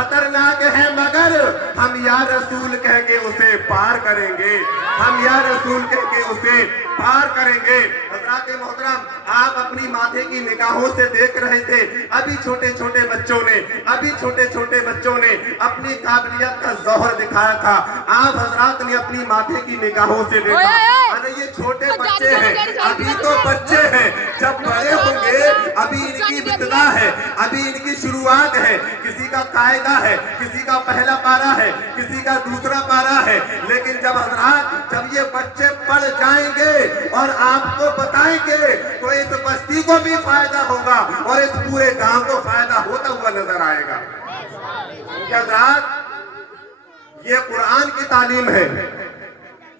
खतरनाक है मगर हम या रसूल कह के उसे पार करेंगे, हम या रसूल कह के उसे पार करेंगे। हज़रात मोहतरम, आप अपनी माथे की निगाहों से देख रहे थे, अभी छोटे छोटे बच्चों ने अपनी काबिलियत का ज़ोहर दिखाया था। आप हजरात ने अपनी माथे की निगाहों से देखा, अरे ये छोटे बच्चे हैं, अभी तो बच्चे हैं, जब बड़े होंगे अभी इनकी इब्तिदा है, अभी इनकी शुरुआत है। किसी का कायदा है, किसी का पहला पारा है, किसी का दूसरा पारा है, लेकिन जब ये बच्चे पढ़ जाएंगे और आपको बताएंगे तो इस बस्ती को भी फायदा होगा और इस पूरे गांव को फायदा होता हुआ नजर आएगा। हज़रात, ये कुरान की तालीम है,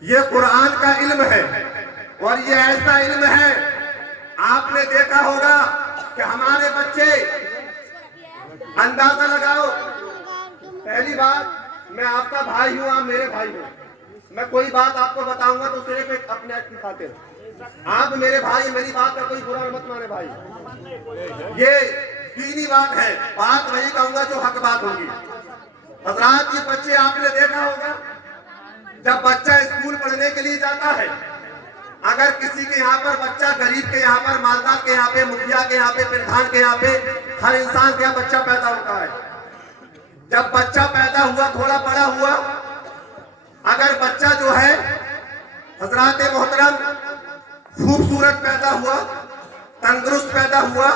ये कुरान का इल्म है और ये ऐसा इल्म है, आपने देखा होगा कि हमारे बच्चे, अंदाजा लगाओ, पहली बात मैं आपका भाई हूं, आप मेरे भाई हो, मैं कोई बात आपको बताऊंगा तो सिर्फ एक अपने की खातिर, आप मेरे भाई, मेरी बात का कोई बुरा मत माने भाई, ये दीनी बात है, बात वही कहूंगा जो हक बात होगी। हज़रात, ये बच्चे आपने देखा होगा, जब बच्चा स्कूल पढ़ने के लिए जाता है, अगर किसी के यहाँ पर बच्चा, गरीब के यहाँ पर, मालदार के यहाँ पे, मुखिया के यहाँ पे, प्रधान के यहाँ पे, हर इंसान के यहाँ बच्चा पैदा होता है। जब बच्चा पैदा हुआ, थोड़ा बड़ा हुआ, अगर बच्चा जो है हज़रात मोहतरम खूबसूरत पैदा हुआ, तंदुरुस्त पैदा हुआ,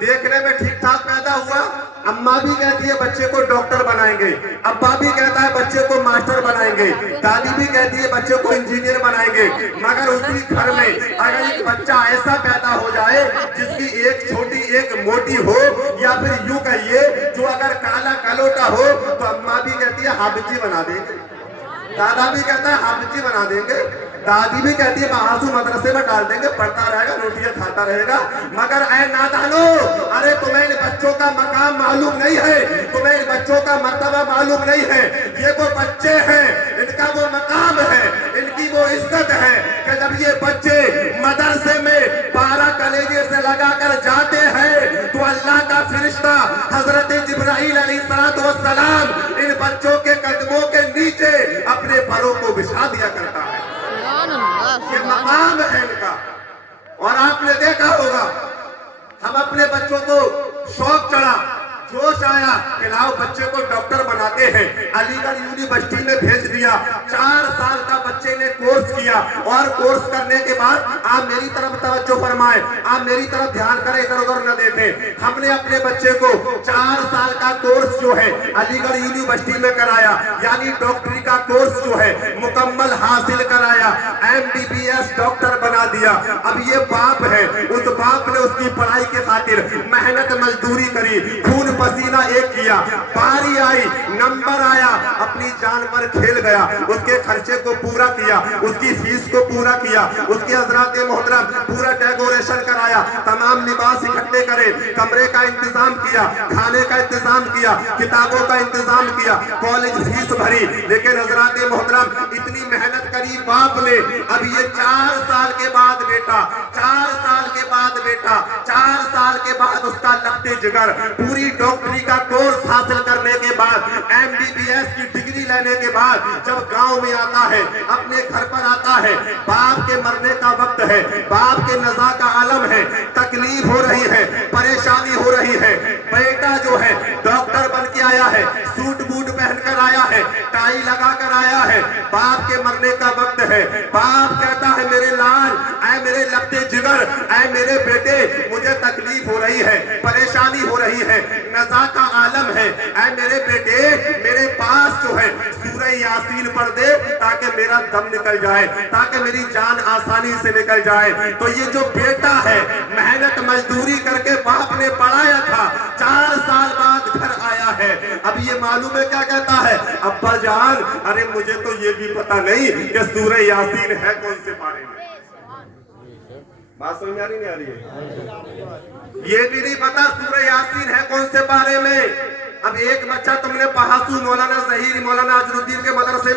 देखने में ठीक ठाक पैदा हुआ, अम्मा भी कहती है बच्चे को डॉक्टर बनाएंगे, अब्बा भी कहता है बच्चे को मास्टर बनाएंगे, दादी भी कहती है बच्चे को इंजीनियर बनाएंगे, मगर उसी घर में अगर एक बच्चा ऐसा पैदा हो जाए जिसकी एक छोटी एक मोटी हो, या फिर यूं कहिए जो अगर काला कलोटा हो, तो अम्मा भी कहती है हाफिजी बना देंगे, दादा भी कहता है हाफिजी बना देंगे, दादी भी कहती है बहासु मदरसे में डाल देंगे, पढ़ता रहेगा, रोटियां खाता रहेगा। मगर ऐ नादानो, अरे तुम्हें इन बच्चों का मकाम मालूम नहीं है, तुम्हें इन बच्चों का मर्तबा मालूम नहीं है। ये वो बच्चे हैं, इनका वो मकाम है, इनकी वो इज्जत है कि जब ये बच्चे मदरसे में पारा कलेजे से लगाकर जाते हैं तो अल्लाह का फरिश्ता हजरत जिब्राइल अलैहिस्सलाम इन बच्चों के कदमों के नीचे अपने परों को बिछा दिया करता है। ये मकाम है इनका। और आपने देखा होगा, हम अपने बच्चों को शौक चढ़ा, जोश आया कि लाओ बच्चे को डॉक्टर बनाते हैं, अलीगढ़ यूनिवर्सिटी में भेज दिया। 4 साल का बच्चे ने कोर्स किया और कोर्स करने के बाद आप मेरी तरफ तवज्जो फरमाएं, आप मेरी तरफ ध्यान करें, इधर उधर न देखें। हमने अपने बच्चे को 4 साल का कोर्स जो है अलीगढ़ यूनिवर्सिटी में कराया, यानी डॉक्टरी का कोर्स जो है मुकम्मल हासिल कराया, MBBS डॉक्टर बना दिया। अब ये बाप है, उस बाप ने उसकी पढ़ाई के खातिर मेहनत मजदूरी करी, खून पसीना एक किया, बारी आई, नंबर आया, अपनी जान पर खेल गया, उसके खर्चे को पूरा किया, उसकी फीस को पूरा किया, उसके हज़रात मोहतरम पूरा डेकोरेशन कराया, तमाम लिबास इकट्ठे करे, कमरे का इंतजाम किया, खाने का इंतजाम किया, किताबों का इंतजाम किया, कॉलेज फीस भरी। लेकिन हज़रात मोहतरम इतनी मेहनत करी बाप ने, अब ये 4 साल के बाद बेटा, 4 साल के बाद बेटा, 4 साल के बाद उसका लगते जिगर पूरी डॉक्टरी का कोर्स हासिल करने के बाद, MBBS की डिग्री लेने के बाद जब गांव में आता है, अपने घर पर आता है, बाप के मरने का वक्त है, बाप के नज़ा का आलम है, तकलीफ हो रही है, परेशानी हो रही है, बेटा जो है डॉक्टर बन के आया है, सूट बूट पहनकर आया है, टाई लगा कर आया है, बाप के मरने का वक्त है, बाप कहता है मेरे लाल, ऐ मेरे लगते जिगर, ऐ मेरे बेटे, मुझे तकलीफ हो रही है, परेशानी हो रही है, नज़ा का आलम है, ऐ मेरे बेटे मेरे पास जो है सूरह यासीन पढ़ दे ताकि मेरा दम निकल जाए, ताकि मेरी जान आसानी से निकल जाए। तो ये जो बेटा है मेहनत मजदूरी करके बाप ने पढ़ाया था, 4 साल बाद घर आया है, अब ये मालूम है क्या कहता है, अब्बा जान अरे मुझे तो ये भी पता नहीं कि सूरह यासीन है कौन से पारे में। बात समझ नहीं आ रही है? ये भी नहीं पता सूरह यासीन है कौन से पारे में। अब एक बच्चा तुमने पहासू मौलाना जहीर मौलाना अजरुद्दीन के मदरसे में